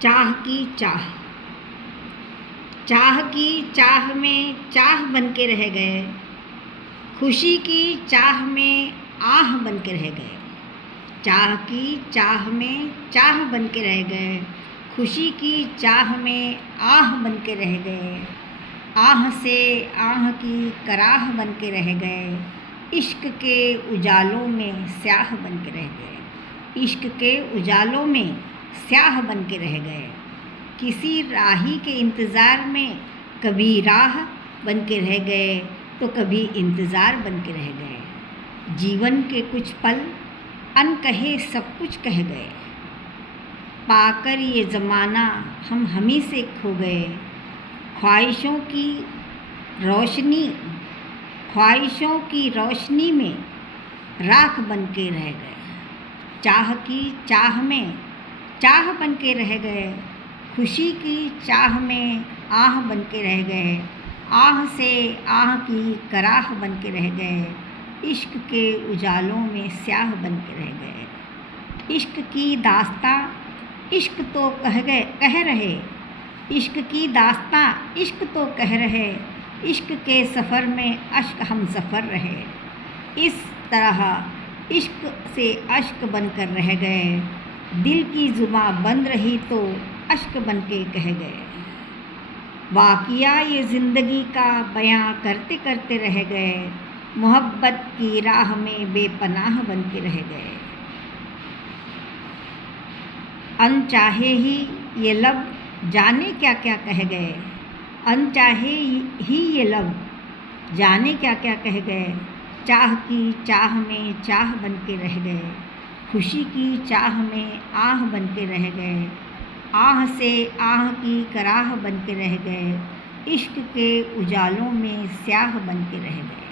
चाह की चाह। चाह की चाह में चाह बन के रह गए, खुशी की चाह में आह बन के रह गए। चाह की चाह में चाह बन के रह गए, खुशी की चाह में आह बन के रह गए। आह से आह की कराह बन के रह गए, इश्क के उजालों में स्याह बन के रह गए। इश्क के उजालों में स्याह बन के रह गए। किसी राही के इंतज़ार में कभी राह बन के रह गए तो कभी इंतज़ार बन के रह गए। जीवन के कुछ पल अनकहे सब कुछ कह गए, पाकर ये ज़माना हम हमी से खो गए। ख्वाहिशों की रोशनी में राख बन के रह गए। चाह की चाह में चाह बन के रह गए, खुशी की चाह में आह बन के रह गए। आह से आह की कराह बन के रह गए, इश्क के उजालों में स्याह बन के रह गए। इश्क की दास्तां इश्क तो कह रहे, इश्क की दास्तां इश्क तो कह रहे। इश्क के सफ़र में अश्क हम सफ़र रहे। इस तरह इश्क से अश्क बनकर रह गए, दिल की जुबां बंद रही तो अश्क बन के कह गए। वाक़िया ये ज़िंदगी का बयां करते करते रह गए, मोहब्बत की राह में बेपनाह बन के रह गए। अनचाहे ही ये लब जाने क्या क्या कह गए, अनचाहे ही ये लब जाने क्या क्या कह गए। चाह की चाह में चाह बन के रह गए, खुशी की चाह में आह बन के रह गए। आह से आह की कराह बन के रह गए, इश्क के उजालों में स्याह बन के रह गए।